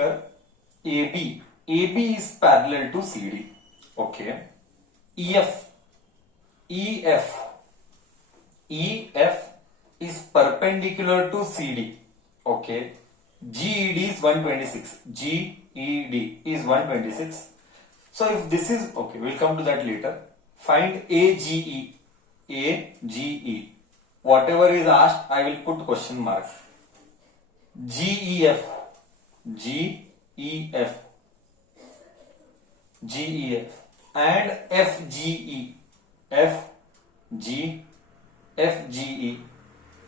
figure AB. AB is parallel to CD. Okay. EF. EF. EF is perpendicular to CD. Okay. GED is 126. GED is 126. So if this is okay, we'll come to that later. Find AGE. AGE. Whatever is asked, I will put question mark. GEF. GEF. GEF. And FGE. FG. FGE.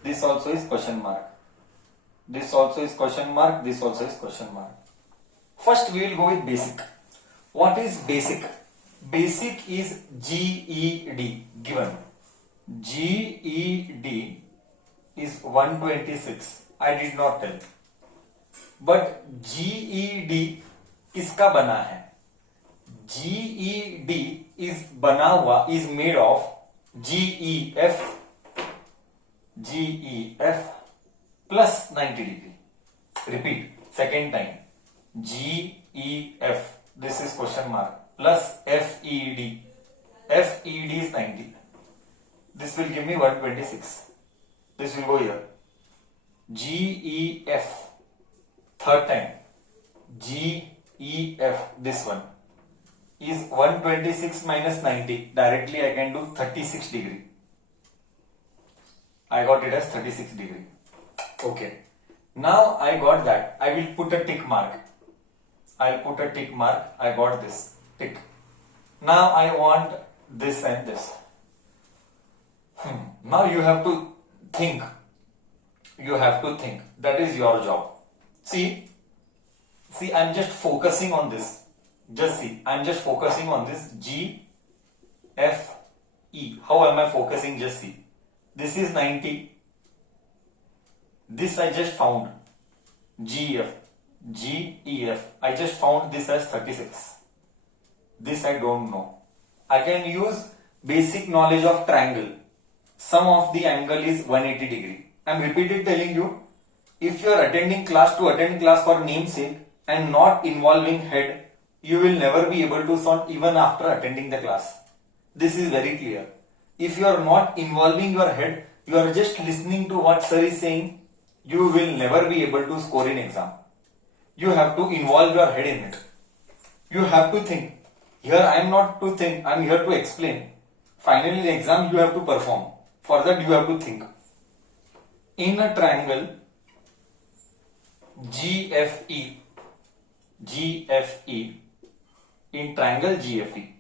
This also is question mark. This also is question mark. This also is question mark. First, we will go with basic. What is basic? Basic is GED given. GED is 126. I did not tell. But GED किसका बना है? GED is बना हुआ is made of GEF plus 90 degree. Repeat second time. GEF, this is question mark, plus FED. FED is 90. This will give me 126. This will go here. GEF, third time. GEF, this one is 126 minus 90. Directly I can do 36 degree. I got it as 36 degree. Okay. Now I got that. I will put a tick mark. I'll put a tick mark. I got this tick. Now I want this and this. Now you have to think. You have to think. That is your job. See, I'm just focusing on this. Just see, I'm just focusing on this G, F, E. How am I focusing? Just see. This is 90. This I just found. GEF. GEF. I just found this as 36. This I don't know. I can use basic knowledge of triangle. Sum of the angle is 180 degree. I'm repeatedly telling you, if you are attending class to attend class for namesake and not involving head, you will never be able to solve even after attending the class. This is very clear. If you are not involving your head, you are just listening to what sir is saying, you will never be able to score in exam. You have to involve your head in it. You have to think. Here I am not to think, I am here to explain. Finally in the exam you have to perform. For that you have to think. In a triangle GFE, GFE, in triangle GFE,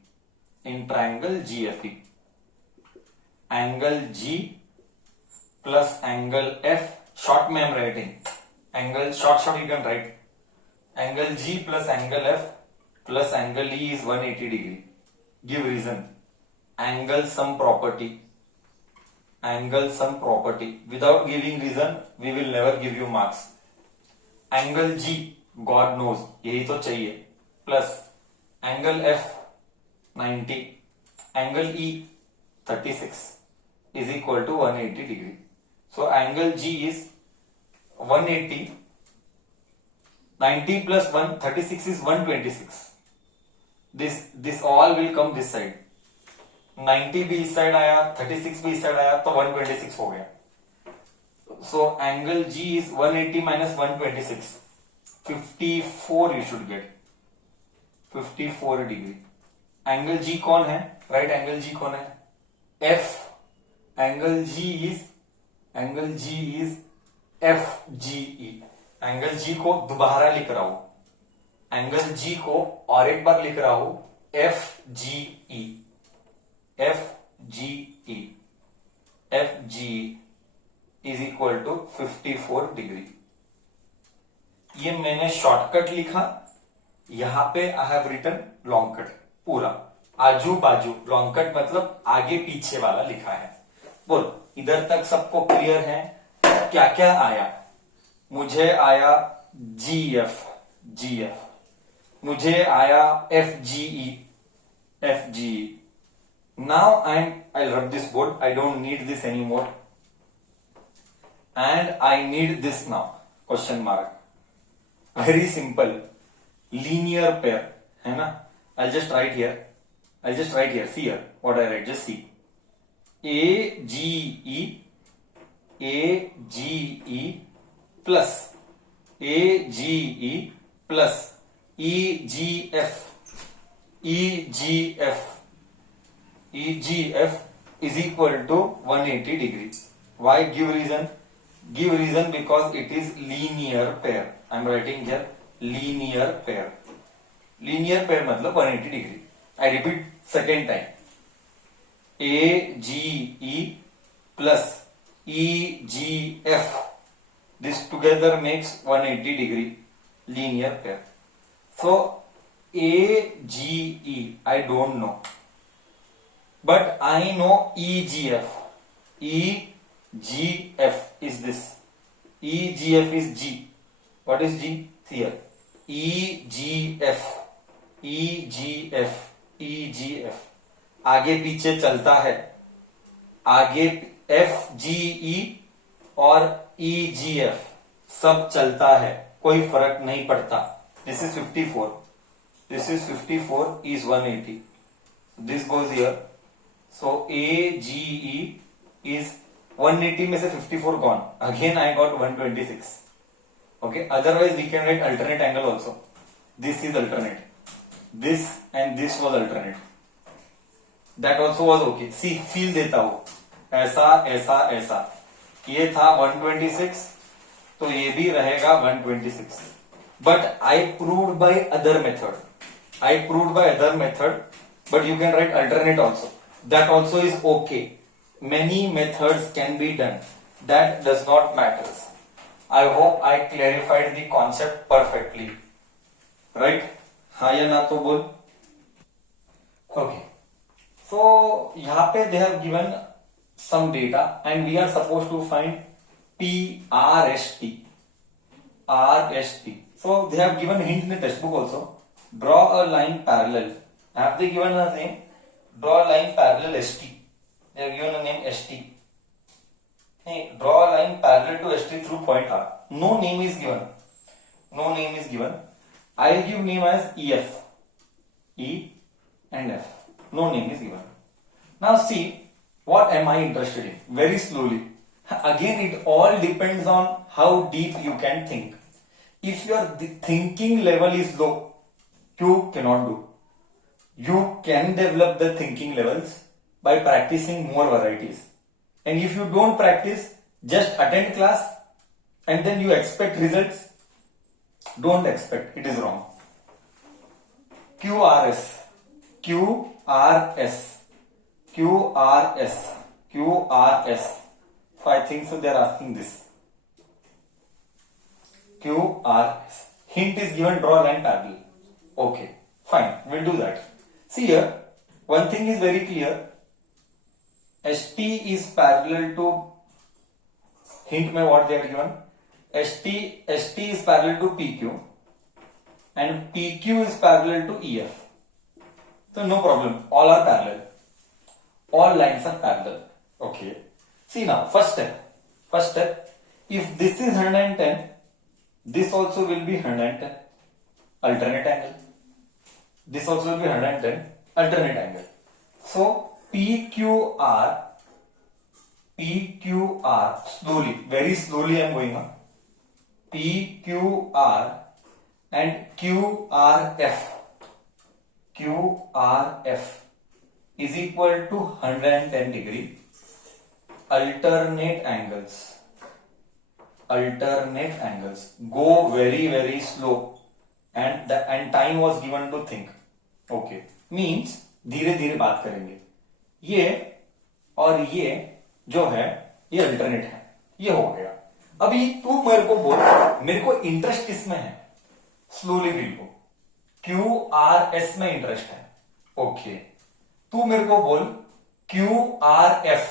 in triangle GFE, angle G plus angle F, short में I'm writing, angle short you can write, angle G plus angle F plus angle E is 180 degree. Give reason. Angle sum property. Angle sum property. Without giving reason, we will never give you marks. Angle G, God knows, यही तो चाहिए. Plus angle F 90, angle E 36 is equal to 180 degree. So angle G is 180. 90 plus 1, 36 is 126. This all will come this side. 90 भी इस side आया, 36 भी इस side आया, तो 126 हो गया. So angle G is 180 minus 126. 54 you should get. 54 degree. Angle G कौन है? Right angle G कौन है? F. Angle G is FGE. Angle G को दोबारा लिख रहा हूं. एंगल G को और एक बार लिख रहा हूं. FGE. FGE. FGE is equal to 54 degree. ये मैंने शॉर्टकट लिखा. यहां पे I have written long cut. पूरा आजू बाजू लॉन्ग कट मतलब आगे पीछे वाला लिखा है. बोल इधर तक सबको क्लियर है? क्या क्या आया? मुझे आया GF. मुझे आया FGE. Now I'll rub this board. I don't need this anymore. And I need this now. Question mark. Very simple, linear pair है ना. I'll just write here. See here what I write. Just see. AGE plus AGE plus EGF is equal to 180 degree. Why? Give reason. Give reason because it is linear pair. I am writing here linear pair. Linear pair मतलब 180 degree. I repeat second time. AGE plus EGF. This together makes 180 degree linear pair. So AGE I don't know, but I know EGF. EGF is this. EGF is G. What is G? Here. EGF. EGF. आगे पीछे चलता है. आगे FGE और EGF सब चलता है, कोई फर्क नहीं पड़ता. This is 54. This is 54 is 180. This goes here. So AGE is 180 में से 54 gone. Again I got 126. Okay. Otherwise we can write alternate angle also. This is alternate. This and this was alternate. That also was okay. See, feel देता हूं. ऐसा ऐसा ऐसा. ये था 126, तो ये भी रहेगा 126. But I proved by other method. But you can write alternate also. That also is okay. Many methods can be done. That does not matter. I hope I clarified the concept perfectly. Right? हाँ या ना तो बोल. Okay. So यहाँ पे they have given some data and we are supposed to find RST. So they have given hint in the textbook also. Draw a line parallel. Have they given a name? Draw a line parallel ST. They have given a name ST. Hey, draw a line parallel to ST through point R. No name is given. I'll give name as EF. E and F. No name is given. Now see, what am I interested in? Very slowly. Again, it all depends on how deep you can think. If your thinking level is low, you cannot do. You can develop the thinking levels by practicing more varieties. And if you don't practice, just attend class and then you expect results. Don't expect, it is wrong. QRS. So I think so they are asking this. QRS. Hint is given, draw line parallel. Okay, fine, we'll do that. See here, one thing is very clear. ST is parallel to, hint में what they are given. ST is parallel to PQ and PQ is parallel to EF. So no problem, all are parallel. All lines are parallel. Okay. See now, first step. If this is 110, this also will be 110. Alternate angle. This also will be 110. Alternate angle. So PQR, slowly, very slowly I am going on. PQR and QRF is equal to 110 degree. Alternate angles. Go very, very slow. And time was given to think. Okay. Means धीरे धीरे बात करेंगे. ये और ये जो है ये अल्टरनेट है. ये हो गया. अभी तू मेरे को बोल, मेरे को इंटरेस्ट किसमें है? स्लोली बिल्कुल. QRS में इंटरेस्ट है. ओके. तू मेरे को बोल QRF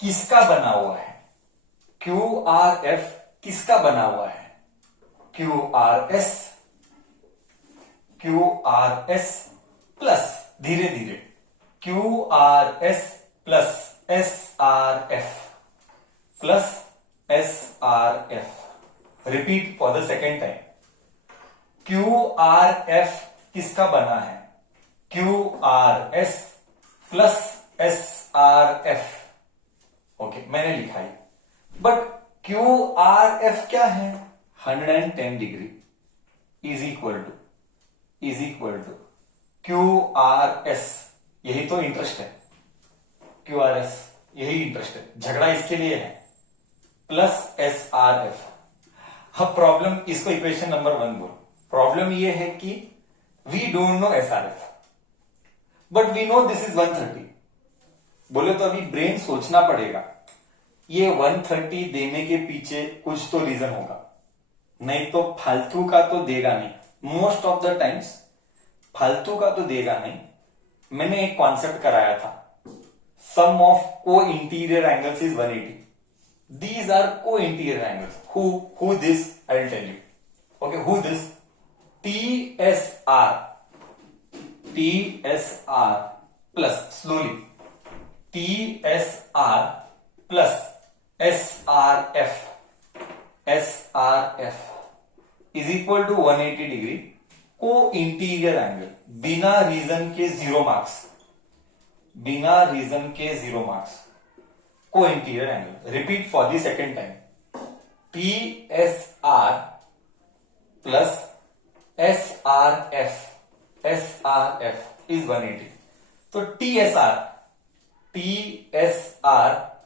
किसका बना हुआ है? QRF किसका बना हुआ है? QRS प्लस धीरे धीरे QRS plus SRF plus SRF। Repeat for the second time. QRF किसका बना है? QRS plus SRF। ओके, मैंने लिखा है, बट QRF क्या है? 110 degree is equal to QRS। यही तो इंटरेस्ट है, QRS यही इंटरेस्ट है, झगड़ा इसके लिए है, प्लस SRF। अब प्रॉब्लम, इसको इक्वेशन नंबर 1 बोलो। प्रॉब्लम ये है कि we don't know SRF but we know this is 130। बोले तो अभी ब्रेन सोचना पड़ेगा, ये 130 देने के पीछे कुछ तो रीजन होगा, नहीं तो फालतू का तो देगा नहीं। मोस्ट ऑफ द टाइम्स फालतू का तो देगा नहीं। मैंने एक कॉन्सेप्ट कराया था, sum of co interior angles is 180। These are co interior angles. Who this? I will tell you. Okay, who this? TSR plus, slowly, TSR plus SRF is equal to 180 degree co interior angle. बिना reason के 0 marks, बिना reason के 0 marks. Co interior angle. Repeat for the second time. TSR plus SRF is 180। तो TSR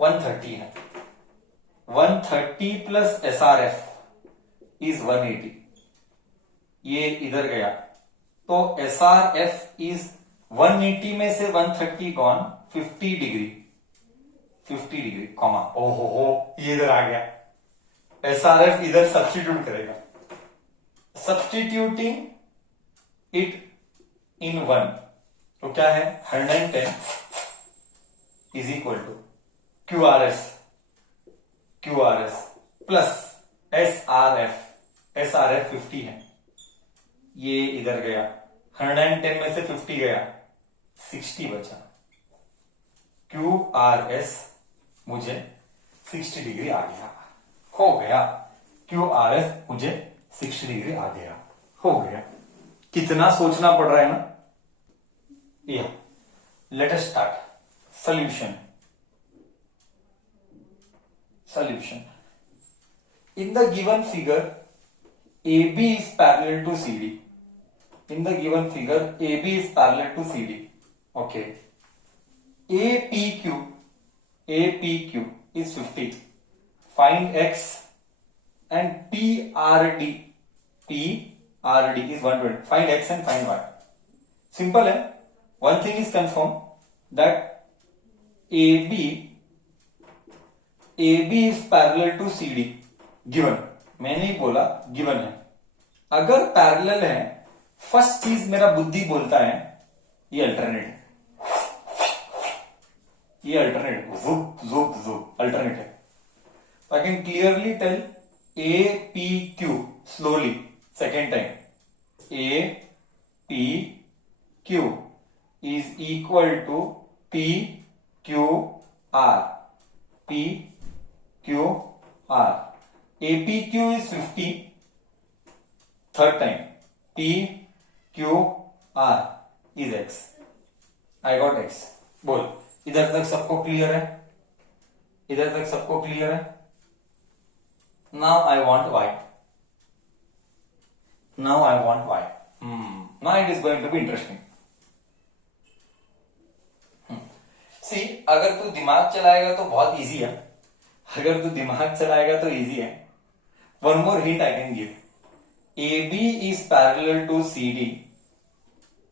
130 है, 130 plus SRF is 180। ये इधर गया तो SRF इज 180 में से 130 गॉन, 50 डिग्री कॉमा। ओहो, ये इधर आ गया। SRF इधर सब्स्टिट्यूट करेगा, सब्स्टिट्यूटिंग इट इन 1, तो क्या है? 110 is equal to QRS plus SRF 50 है, ये इधर गया, 110 में से 50 गया, 60 बचा। QRS मुझे 60 डिग्री आ गया, हो गया। QRS मुझे 60 डिग्री आ गया, हो गया। कितना सोचना पड़ रहा है ना? या let us start solution. In the given figure, AB is parallel to CD. In the given figure, AB is parallel to CD. Okay. APQ is 50. Find X and PRD is 120. Find X and find Y. Simple है. One thing is confirmed that AB is parallel to CD. Given, मैं नहीं बोला, given है। अगर parallel है, first चीज मेरा बुद्धि बोलता है ये अल्टरनेट है, ये अल्टरनेट, जुप अल्टरनेट है। तो I can clearly tell APQ slowly, second time, APQ is equal to PQR। APQ is 50, third time, PQR is X. I got X. बोल, इधर तक सबको क्लियर है? इधर तक सबको क्लियर है? Now I want Y. Now it is going to be interesting. See, अगर तू दिमाग चलाएगा तो बहुत इजी है, अगर तू दिमाग चलाएगा तो इजी है। One more hint I can give. AB is parallel to CD.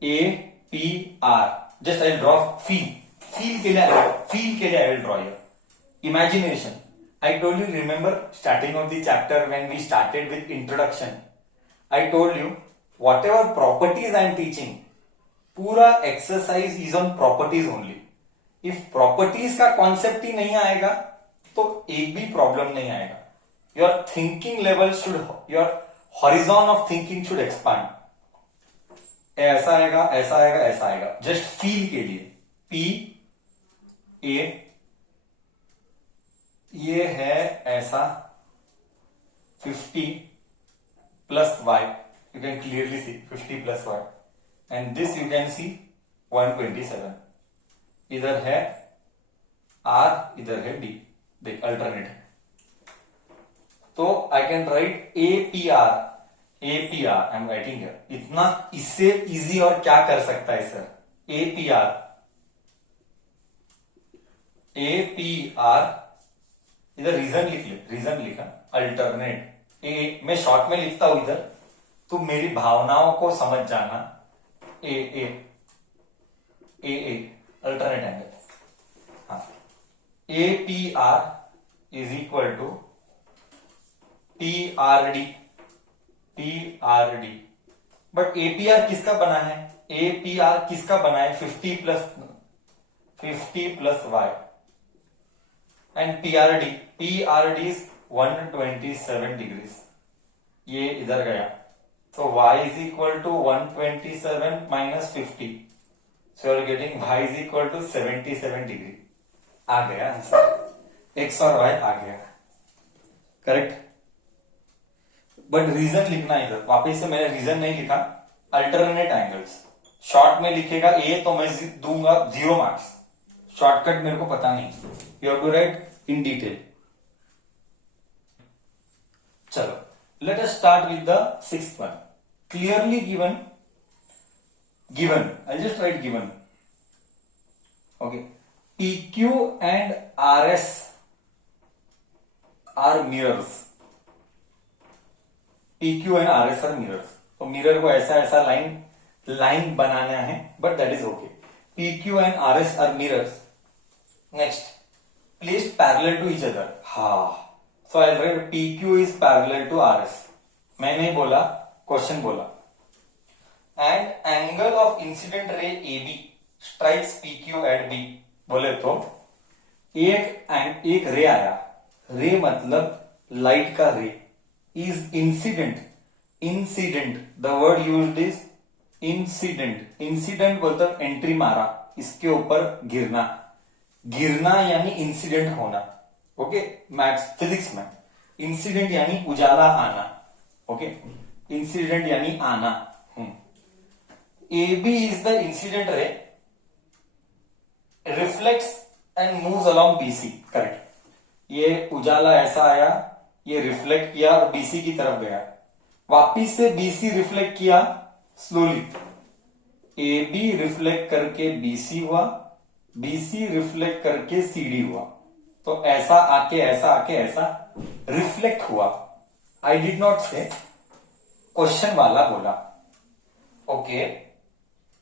APR. Just I'll draw feel. Feel के लिए I will draw here. Imagination. I told you, remember starting of the chapter when we started with introduction. I told you whatever properties I am teaching, पूरा exercise is on properties only. If properties का concept ही नहीं आएगा तो एक भी problem नहीं आएगा। Your thinking level should, your horizon of thinking should expand. ऐसा आएगा, जस्ट फील के लिए। ये है ऐसा 50 plus y, you can clearly see 50 plus y, and this you can see 127. इधर है r, इधर है d, देख अल्टरनेट है, तो I can write APR I am writing here. इतना इससे इजी और क्या कर सकता है सर. APR इधर रीजन लिख ले, रीजन लिखा अल्टरनेट. मैं शॉर्ट में लिखता हूं इधर, तो मेरी भावनाओं को समझ जाना. A alternate angle. हाँ, APR is equal to PRD. But APR किसका बना है, APR किसका बना है 50 plus y, and PRD is 127 degrees. ये इधर गया, तो y is equal to 127 minus 50, so you are getting y is equal to 77 degree. आ गया आंसर, x और y आ गया करेक्ट. बट रीजन लिखना इधर, वापस से मैंने रीजन नहीं लिखा. अल्टरनेट एंगल्स शॉर्ट में लिखेगा ए तो मैं दूंगा 0 मार्क्स. शॉर्टकट मेरे को पता नहीं, you have to write in detail. चलो, let us start with the sixth one. Clearly given, I'll just write given. Okay, PQ and RS are mirrors. PQ and RS are mirrors. तो mirror को ऐसा line बनाना है, but that is okay. PQ and RS are mirrors. Next, placed parallel to each other. हाँ, so I'll write PQ is parallel to RS. मैं नहीं बोला, question बोला. And angle of incident ray AB strikes PQ at B. बोले तो एक रे आया, रे मतलब लाइट का रे, is incident. The word used is incident बोलता एंट्री मारा, इसके ऊपर गिरना यानी इंसिडेंट होना. ओके, मैथ्स फिजिक्स में इंसिडेंट यानी उजाला आना. ओके, इंसिडेंट यानी आना. AB is the incident ray, reflects and moves along BC. Correct. ये उजाला ऐसा आया, ये रिफ्लेक्ट किया और BC की तरफ गया, वापिस से BC रिफ्लेक्ट किया स्लोली. AB रिफ्लेक्ट करके BC हुआ, BC रिफ्लेक्ट करके CD हुआ, तो ऐसा आके ऐसा रिफ्लेक्ट हुआ. आई डिड नॉट से, क्वेश्चन वाला बोला. ओके,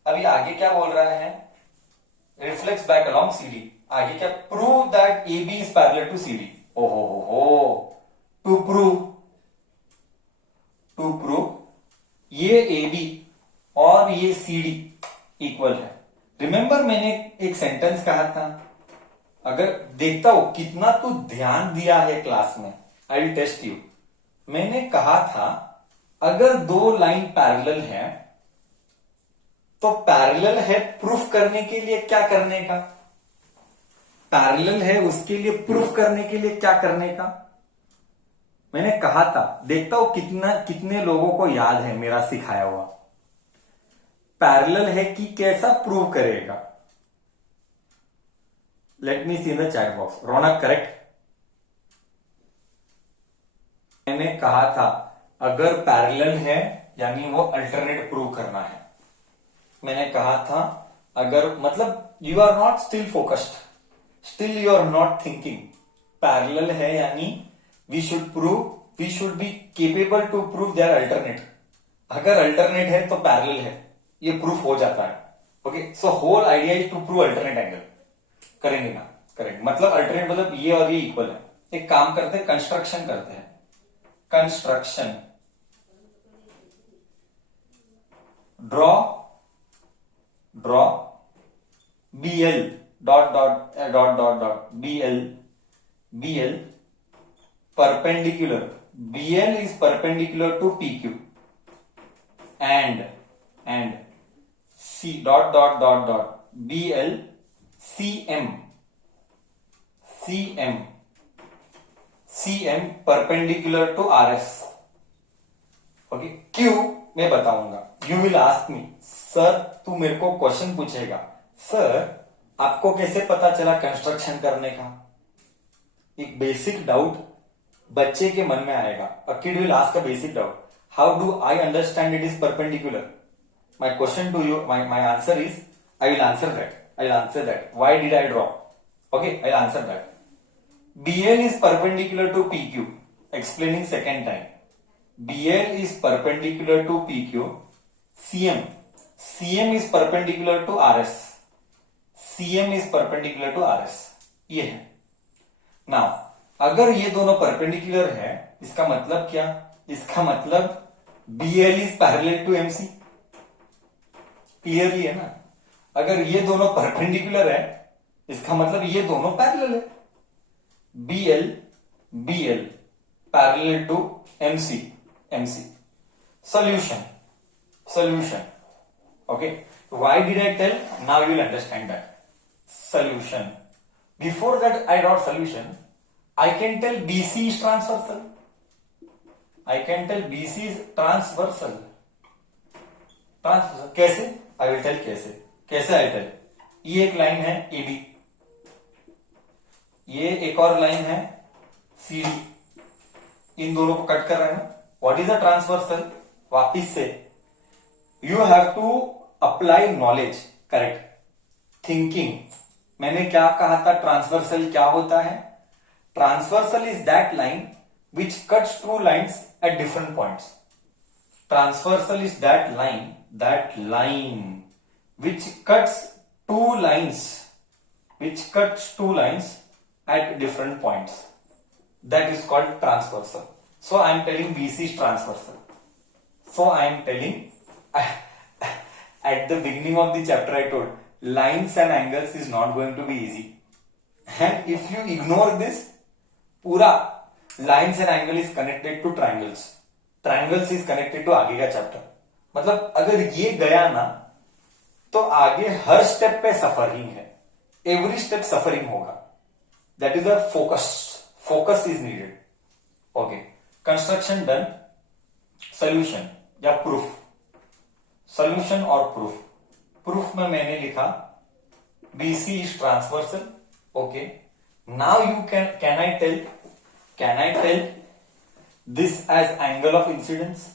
अभी आगे क्या बोल रहा है, रिफ्लेक्ट्स बैक अलोंग CD. आगे क्या, prove that AB is parallel to CD. ओहो, टू प्रूव ये AB और ये CD इक्वल है. रिमेंबर मैंने एक सेंटेंस कहा था, अगर देखता हो कितना तू ध्यान दिया है क्लास में, आई विल टेस्ट यू. मैंने कहा था अगर दो लाइन पैरेलल है तो पैरेलल है प्रूफ करने के लिए क्या करने का, पैरेलल है उसके लिए प्रूफ करने के लिए क्या करने का. मैंने कहा था, देखता हूं कितने लोगों को याद है मेरा सिखाया हुआ. पैरेलल है कि कैसा प्रूव करेगा. Let me see in the chat box. Raunak correct. मैंने कहा था अगर पैरेलल है यानी वो अल्टरनेट प्रूव करना है. मैंने कहा था अगर, मतलब you are not still focused, still you are not thinking. Parallel है यानी we should be capable to prove there alternate. अगर अल्टरनेट है तो पैरेलल है, ये प्रूफ हो जाता है. Okay, so whole idea is to prove alternate angle. करेंगे ना, करेंगे. मतलब अल्टरनेट मतलब ये और ये इक्वल है. एक काम करते हैं, कंस्ट्रक्शन करते हैं. Construction, draw BL dot BL perpendicular. BL is perpendicular to PQ and C dot BL CM CM perpendicular to RS. Okay, क्यों मैं बताऊंगा. You will ask me, sir तू मेरे को क्वेश्चन पूछेगा, सर आपको कैसे पता चला कंस्ट्रक्शन करने का. एक बेसिक डाउट बच्चे के मन में आएगा. A kid will ask a basic doubt, how do I understand it is perpendicular. My question to you, my answer is, I will answer that. I will answer that. Why did I draw? Okay, I will answer that. BL is perpendicular to PQ. Explaining second time. BL is perpendicular to PQ. CM is perpendicular to RS. CM is perpendicular to RS. ये है. Now, अगर ये दोनों perpendicular है, इसका मतलब क्या? इसका मतलब BL is parallel to MC. Clearly है ना. अगर ये दोनों परपेंडिकुलर है, इसका मतलब ये दोनों पैरेलल है. BL parallel to MC. Solution. Okay. Why did I tell? Now you will understand that. Solution. Before that I wrote solution. I can tell BC is transversal. कैसे? I will tell कैसे I tell. ये एक line है AB, ये एक और line है CD. इन दोनों को कट कर रहे हैं ना. What is a transversal? वापिस से you have to apply knowledge. Correct thinking. मैंने क्या कहा था, ट्रांसवर्सल क्या होता है? Transversal is that line which cuts two lines at different points. Transversal is that line which cuts two lines at different points. That is called transversal. So I am telling BC is transversal. So I am telling at the beginning of the chapter I told lines and angles is not going to be easy. And if you ignore this, पूरा lines and angle is connected to triangles is connected to आगे का chapter. मतलब अगर ये गया ना तो आगे हर स्टेप पे सफरिंग है. एवरी स्टेप सफरिंग होगा. That is a focus is needed. Okay, construction done. Solution या प्रूफ. सोल्यूशन और प्रूफ में मैंने लिखा BC is transversal. Okay, now you can I tell this as angle of incidence.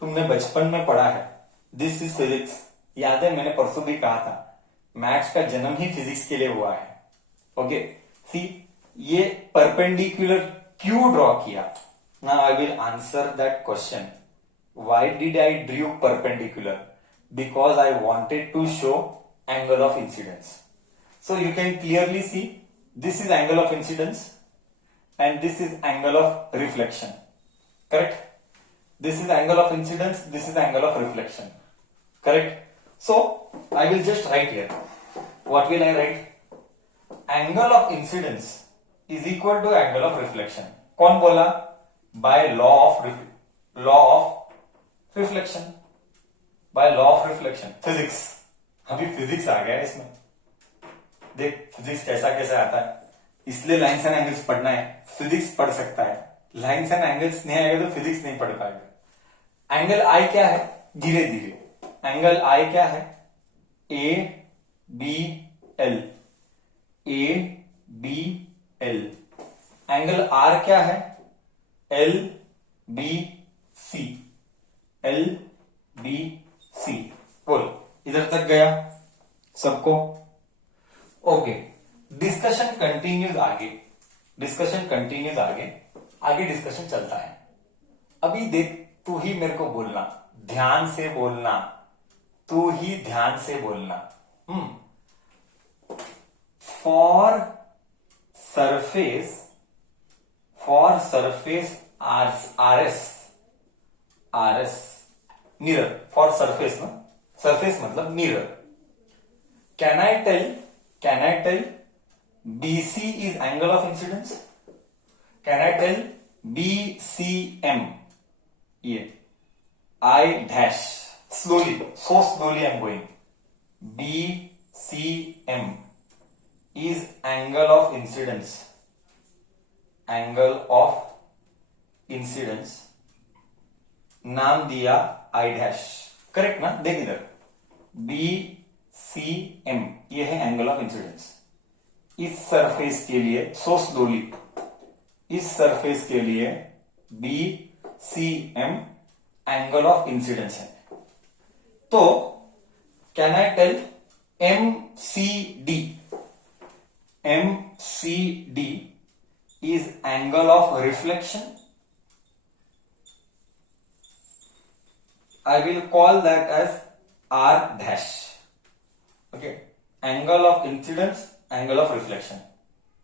तुमने बचपन में पढ़ा है. This is physics. याद है, मैंने परसों भी कहा था मैथ्स का जन्म ही फिजिक्स के लिए हुआ है. ओके, सी ये परपेंडिकुलर क्यों ड्रॉ किया. Now I will answer that question. Why did I drew perpendicular? Because I wanted to show angle of incidence. So you can clearly see this is angle of incidence and this is angle of reflection. Correct. This is angle of incidence, this is angle of reflection. Correct? So, I will just write here. What will I write? Angle of incidence is equal to angle of reflection. कौन बोला? By law of reflection. By law of reflection. Physics. अभी physics आ गया इसमें. देख physics कैसा कैसा आता है. इसलिए lines and angles पढ़ना है. Physics पढ़ सकता है. Lines and angles नहीं आएगा तो physics नहीं पढ़ पाएगा. एंगल आई क्या है? धीरे धीरे. एंगल आई क्या है? ABL. एंगल आर क्या है? LBC. बोलो, इधर तक गया सबको? ओके, डिस्कशन कंटिन्यूज आगे. आगे डिस्कशन चलता है. अभी देख, तू ही मेरे को बोलना, ध्यान से बोलना. For surface RS mirror. For surface ना, सरफेस मतलब mirror. Can I tell BC is angle of incidence? Can I tell BCM? Yeah. I dash. Slowly. So slowly I am going. BCM is angle of incidence. Angle of incidence, नाम दिया I dash, correct ना? देख इधर B C M, ये है angle of incidence. इस surface के लिए सो स्लोली, इस सरफेस के लिए B C M angle of incidence है। तो can I tell M C D, M C D is angle of reflection. I will call that as R dash. Okay, angle of incidence, angle of reflection,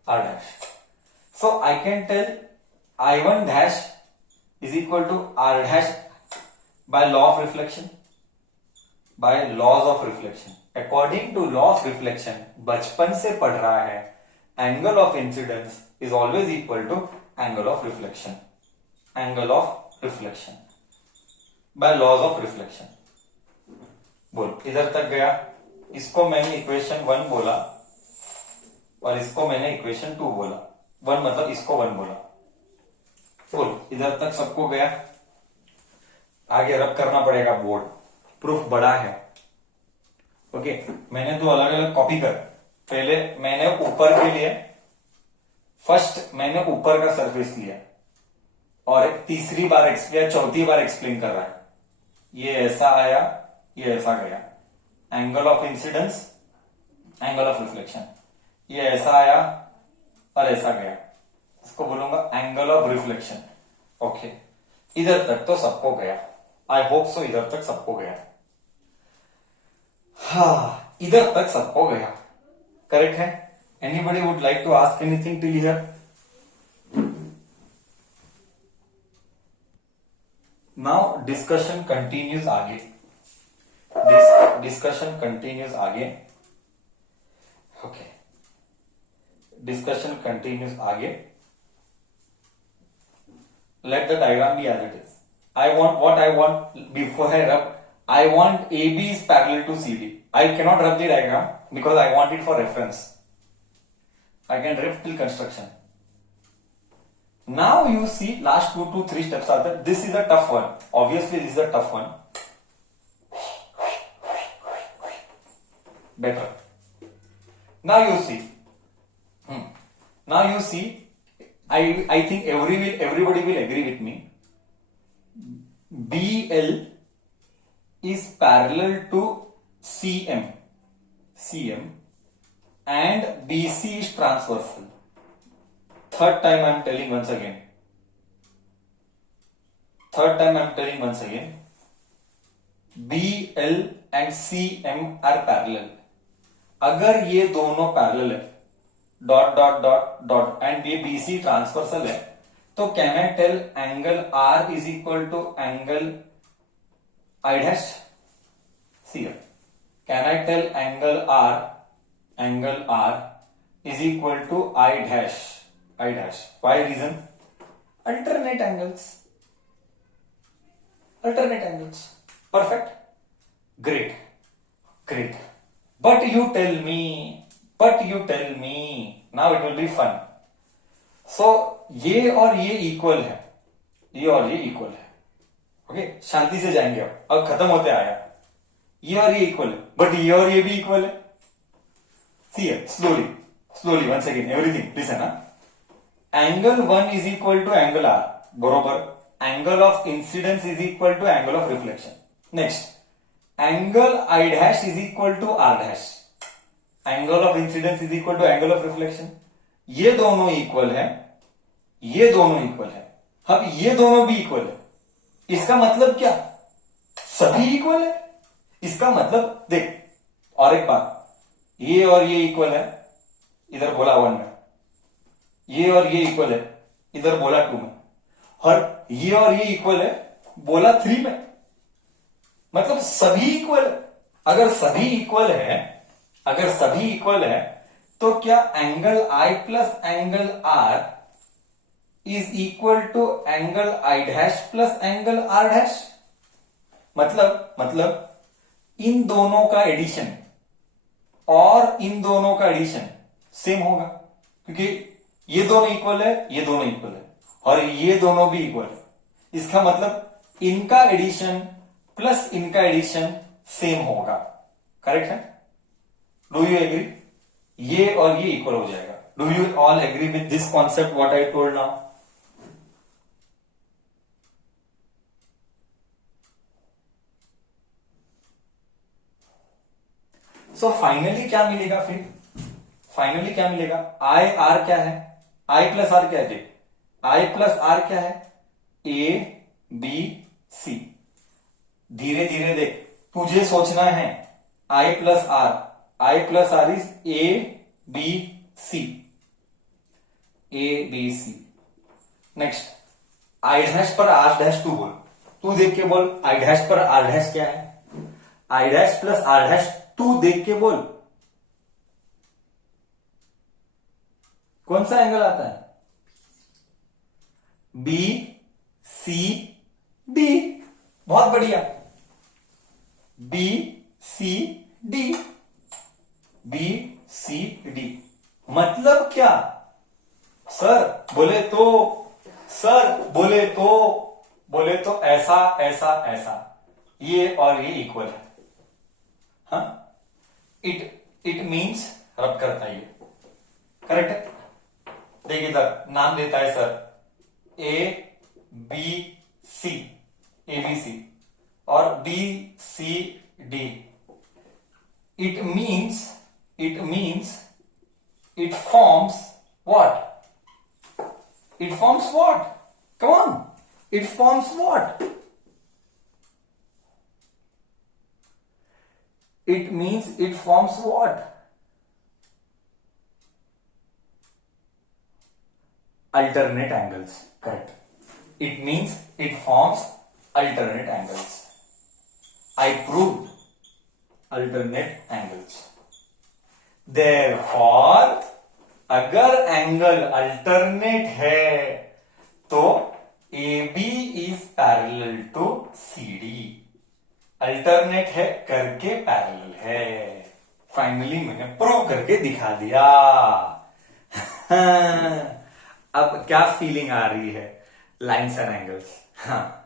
R dash. So I can tell I1 dash is equal to R dash by law of reflection, by laws of reflection. According to law of reflection, बचपन से पढ़ रहा है, angle of incidence is always equal to angle of reflection, angle of reflection by laws of reflection. बोल, इधर तक गया? इसको मैंने इक्वेशन 1 बोला और इसको मैंने इक्वेशन 2 बोला। 1 मतलब इसको 1 बोला। बोल, इधर तक सबको गया? आगे रब करना पड़ेगा बोर्ड, प्रूफ बड़ा है। ओके, मैंने दो अलग अलग कॉपी कर। पहले मैंने ऊपर के लिए, फर्स्ट मैंने ऊपर का सरफेस लिया और एक तीसरी बार या चौथी बार एक्सप्लेन कर रहा है। ये ऐसा आया, ये ऐसा गया, angle of incidence, angle of reflection. ये ऐसा आया और ऐसा गया, इसको बोलूंगा एंगल ऑफ रिफ्लेक्शन। ओके, इधर तक तो सबको गया। आई होप सो इधर तक सबको गया। हाँ, इधर तक सबको गया, करेक्ट है? Anybody would like to ask anything till here? Now discussion continues आगे। Discussion continues आगे। Okay. Discussion continues आगे। Let the diagram be as it is. I want before I rub, I want AB is parallel to CD. I cannot rub the diagram because I want it for reference. I can rip till construction. Now you see last 2 to 3 steps are there. This is a tough one. Obviously this is a tough one. Better. Now you see. Now you see. I think everybody will agree with me. BL is parallel to CM. And BC is transversal. Third time I am telling once again. BL and CM are parallel. अगर ये दोनों parallel है, dot dot dot dot, and ये BC transversal है, तो can I tell angle R is equal to angle I dash? See here. Can I tell angle R is equal to I dash? Why reason? Alternate angles. Perfect. Great. But you tell me. Now it will be fun. So ये और ये equal है, okay? शांति से जाएंगे अब खत्म होते आया। ये और ये इक्वल है, बट ये और ये भी इक्वल है। See here, slowly once again, everything listen, angle 1 is equal to angle R, बरोबर? angle of incidence is equal to angle of reflection. Next, angle I dash is equal to R dash, angle of incidence is equal to angle of reflection. ये दोनों equal है, अब ये दोनों भी equal है। इसका मतलब क्या? सभी इक्वल है। इसका मतलब देख, और एक बात, ये और ये इक्वल है, इधर बोला 1 में, ये और ये इक्वल है, इधर बोला 2 में, और ये इक्वल है, बोला 3 में। मतलब सभी इक्वल है। अगर सभी इक्वल है तो क्या angle I plus angle R is equal to angle I dash plus angle R dash? मतलब इन दोनों का एडिशन और इन दोनों का एडिशन सेम होगा, क्योंकि ये दोनों इक्वल है, ये दोनों इक्वल है, और ये दोनों भी इक्वल है। इसका मतलब इनका एडिशन प्लस इनका एडिशन सेम होगा। करेक्ट है? Do you agree? ये और ये इक्वल हो जाएगा। Do you all agree with this concept what I told now? So finally क्या मिलेगा फिर? फाइनली क्या मिलेगा? आई आर क्या है? आई प्लस आर क्या है? आई प्लस आर क्या है? A B C. धीरे धीरे देख, तुझे सोचना है। I plus R is A B C. A B C. Next, I dash पर आर डैश तू बोल। तू देख के बोल, आई डैश पर आर डैश क्या है? I dash plus R dash तू देख के बोल, कौन सा एंगल आता है? B C D. बहुत बढ़िया। B C D. B C D मतलब क्या? सर बोले तो, ऐसा ऐसा ऐसा, ये और ये इक्वल है। हाँ, इट मीन्स रब करता है ये। करेक्ट है? देखिए इधर नाम देता है sir A B C, A B C और B C D. It means it forms what? It forms what? Come on. It forms what? It means it forms what? Alternate angles. Correct. It means it forms alternate angles. I proved alternate angles. Therefore, अगर angle alternate है तो A B is parallel to C D. Alternate है करके parallel है। Finally मैंने prove करके दिखा दिया। अब क्या फीलिंग आ रही है? Lines and angles. हाँ,